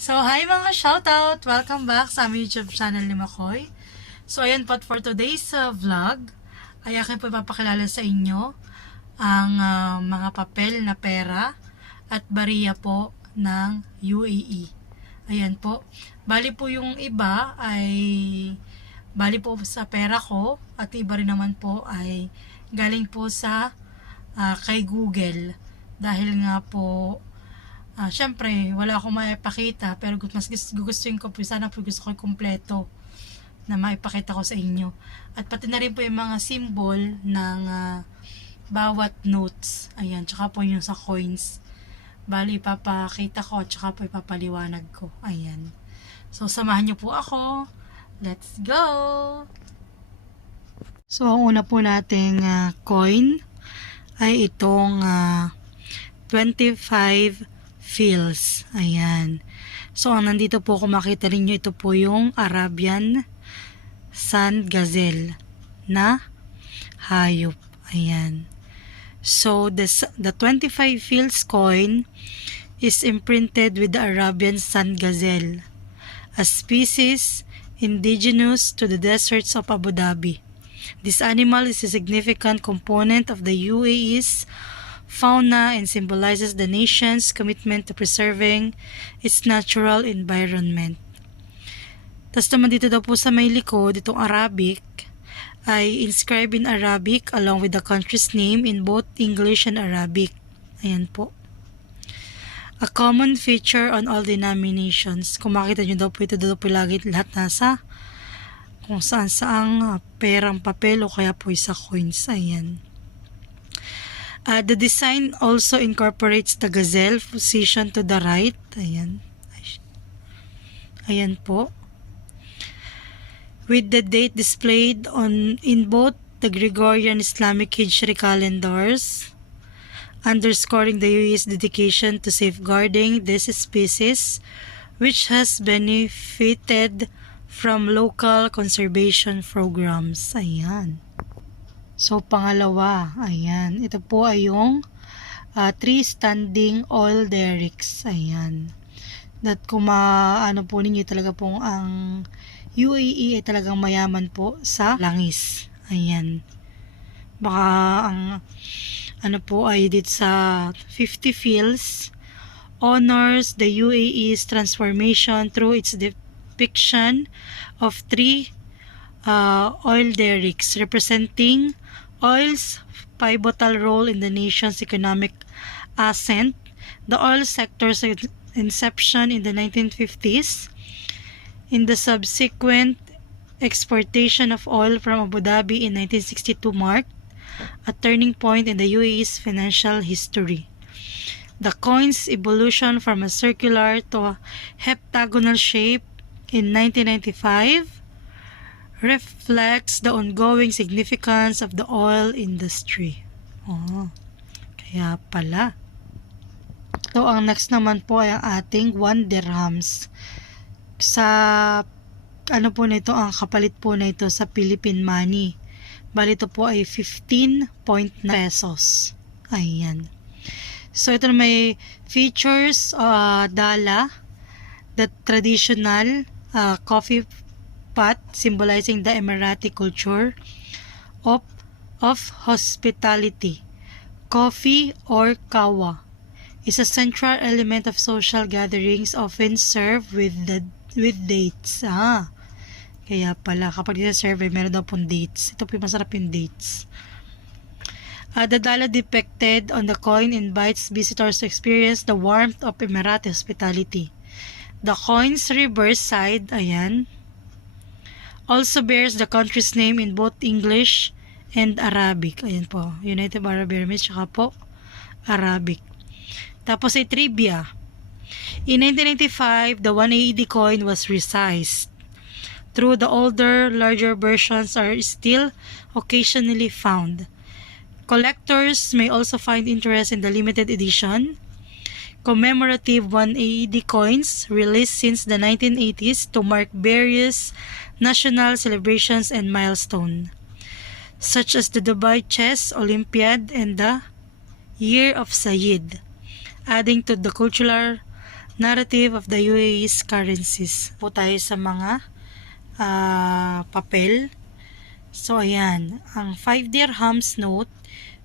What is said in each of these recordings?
So, hi mga shoutout! Welcome back sa aming YouTube channel ni Makoy. So, ayan po for today's vlog, ay akin po ipapakilala sa inyo ang mga papel na pera at bariya po ng UAE. Ayan po. Bali po yung iba ay bali po sa pera ko at iba rin naman po ay galing po sa kay Google. Dahil nga po syempre, wala akong maipakita pero mas gugustuhin ko po, sana po gusto ko kumpleto na maipakita ko sa inyo. At pati na rin po yung mga symbol ng bawat notes. Ayan, tsaka po yung sa coins. Bali, ipapakita ko at tsaka po ipapaliwanag ko. Ayan. So, samahan nyo po ako. Let's go! So, ang una po nating coin ay itong 25 fils. Ayan. So, ang nandito po, kung makita rin nyo, ito po yung Arabian Sand Gazelle na hayop. Ayan. So, the 25 fils coin is imprinted with the Arabian Sand Gazelle, a species indigenous to the deserts of Abu Dhabi. This animal is a significant component of the UAE's fauna and symbolizes the nation's commitment to preserving its natural environment. Tapos naman dito daw po sa may likod, itong Arabic, ay inscribed in Arabic along with the country's name in both English and Arabic. Ayan po. A common feature on all denominations. Kung makita nyo daw po, ito daw po lagi lahat nasa kung saan saang perang papel o kaya po isa coins. Ayan. The design also incorporates the gazelle position to the right. Ayan. Ayan po. With the date displayed in both the Gregorian Islamic Hijri calendars, underscoring the UAE's dedication to safeguarding this species, which has benefited from local conservation programs. Ayan. So, pangalawa, ayan. Ito po ay yung 3 standing oil derricks. Ayan. That kung ano po ninyo talaga pong ang UAE ay talagang mayaman po sa langis. Ayan. Baka ang ano po ay dito sa 50 fils honors the UAE's transformation through its depiction of 3 oil derricks representing oil's pivotal role in the nation's economic ascent, the oil sector's inception in the 1950s, in the subsequent exportation of oil from Abu Dhabi in 1962 marked a turning point in the UAE's financial history. The coin's evolution from a circular to a heptagonal shape in 1995 reflects the ongoing significance of the oil industry. Oh, kaya pala. So, ang next naman po ay ang ating 1 dirhams. Sa, ano po nito, ang kapalit po nito sa Philippine money. Bali ito po ay 15.9 pesos. Ayan. So, ito na may features, dala, the traditional coffee pot symbolizing the Emirati culture of hospitality. Coffee or kawa is a central element of social gatherings often served with dates. Kaya pala kapag dito-serve meron daw pong dates. Ito po yung masarap yung dates. The dala depicted on the coin invites visitors to experience the warmth of Emirati hospitality. The coin's reverse side, ayan, also bears the country's name in both English and Arabic. Ayan po, United Arab Emirates, tsaka po Arabic. Tapos ay trivia. In 1995, the 180 coin was resized. Though the older, larger versions are still occasionally found. Collectors may also find interest in the limited edition commemorative 180 coins released since the 1980s to mark various national celebrations and milestones, such as the Dubai Chess Olympiad and the Year of Sayyid, adding to the cultural narrative of the UAE's currencies. Po tayo sa mga papel. So ayan, ang 5 dirhams note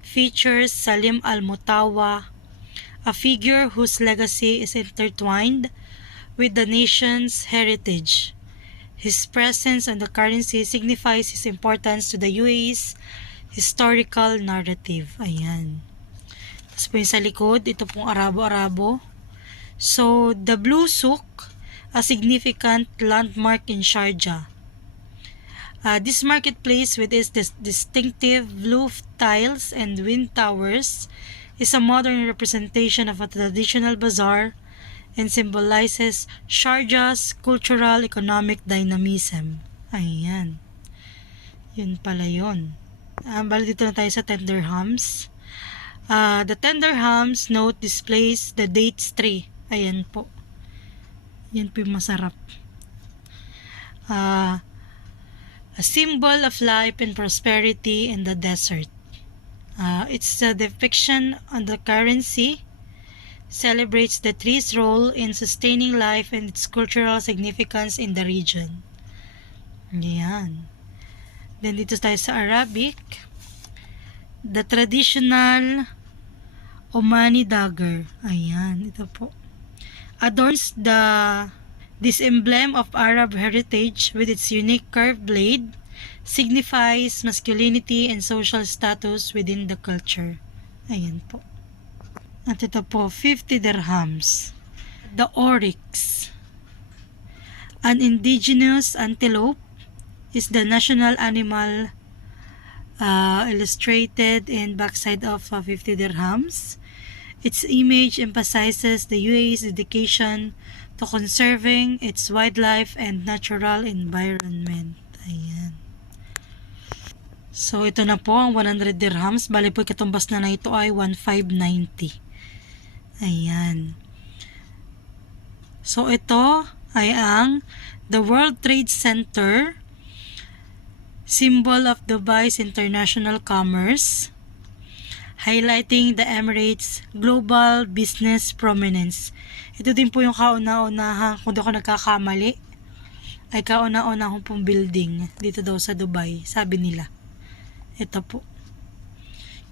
features Salim Al-Mutawa, a figure whose legacy is intertwined with the nation's heritage. His presence on the currency signifies his importance to the UAE's historical narrative. Ayan. Tapos po yung sa likod, ito pong Arabo-Arabo. So, the Blue Souk, a significant landmark in Sharjah. This marketplace with its distinctive blue tiles and wind towers is a modern representation of a traditional bazaar and symbolizes Sharjah's cultural economic dynamism. Ayan. Yun pala yun. Bali dito na tayo sa 10 dirhams. The 10 dirhams note displays the dates tree. Ayan po. Yan po yung masarap. A symbol of life and prosperity in the desert. It's a depiction on the currency, celebrates the tree's role in sustaining life and its cultural significance in the region. Ayan. Then dito tayo sa Arabic. The traditional Omani dagger. Ayan, ito po. Adorns this emblem of Arab heritage with its unique curved blade, signifies masculinity and social status within the culture. Ayan po. At ito po, 50 dirhams. The oryx. An indigenous antelope is the national animal illustrated in backside of 50 dirhams. Its image emphasizes the UAE's dedication to conserving its wildlife and natural environment. Ayan. So, ito na po ang 100 dirhams. Bali po, katumbas na ito ay 1,590. Ayan. So, ito ay ang the World Trade Center, symbol of Dubai's international commerce, highlighting the Emirates' global business prominence. Ito din po yung kauna-unahang, kung di ako nagkakamali, ay kauna-unahang pong building dito daw sa Dubai, sabi nila. Ito po.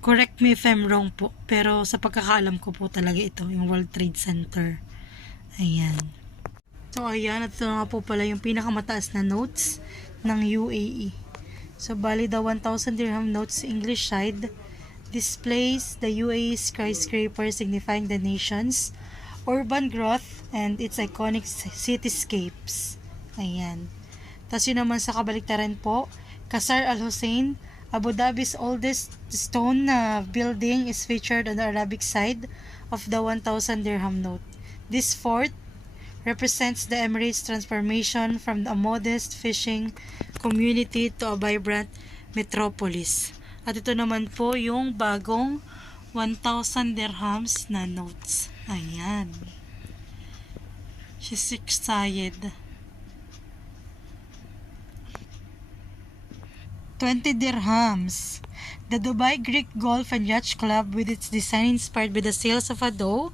Correct me if I'm wrong po, pero sa pagkakaalam ko po talaga ito, yung World Trade Center. Ayan. So ayan, at ito nga po pala yung pinakamataas na notes ng UAE. So bali the 1,000 dirham notes English side displays the UAE skyscraper signifying the nation's urban growth and its iconic cityscapes. Ayan. Tapos yun naman sa kabaliktaran po, Qasr Al Hussein, Abu Dhabi's oldest stone building, is featured on the Arabic side of the 1,000 dirham note. This fort represents the Emirates' transformation from a modest fishing community to a vibrant metropolis. At ito naman po yung bagong 1,000 dirhams na notes. Ayan. She's excited. 20 dirhams. The Dubai Greek Golf and Yacht Club, with its design inspired by the sails of a dhow,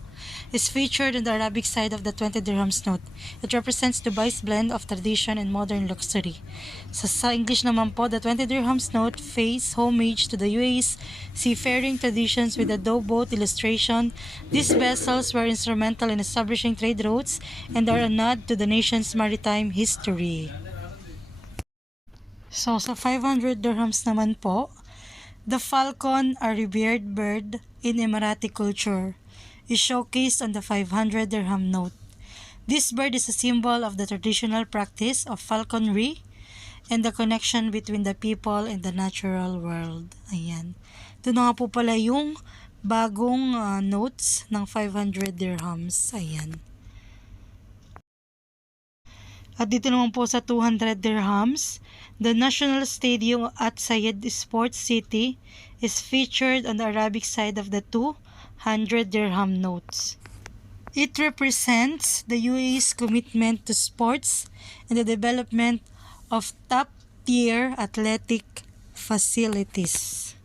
is featured on the Arabic side of the 20 dirhams note. It represents Dubai's blend of tradition and modern luxury. Sa English naman po, the 20 dirhams note pays homage to the UAE's seafaring traditions with a dhow boat illustration. These vessels were instrumental in establishing trade routes and are a nod to the nation's maritime history. So, sa 500 dirhams naman po, the falcon, a revered bird in Emirati culture, is showcased on the 500 dirham note. This bird is a symbol of the traditional practice of falconry and the connection between the people and the natural world. Ayan. Ito na nga po pala yung bagong notes ng 500 dirhams. Ayan. At dito naman po sa 200 dirhams, the National Stadium at Sayed Sports City is featured on the Arabic side of the 200 dirham notes. It represents the UAE's commitment to sports and the development of top-tier athletic facilities.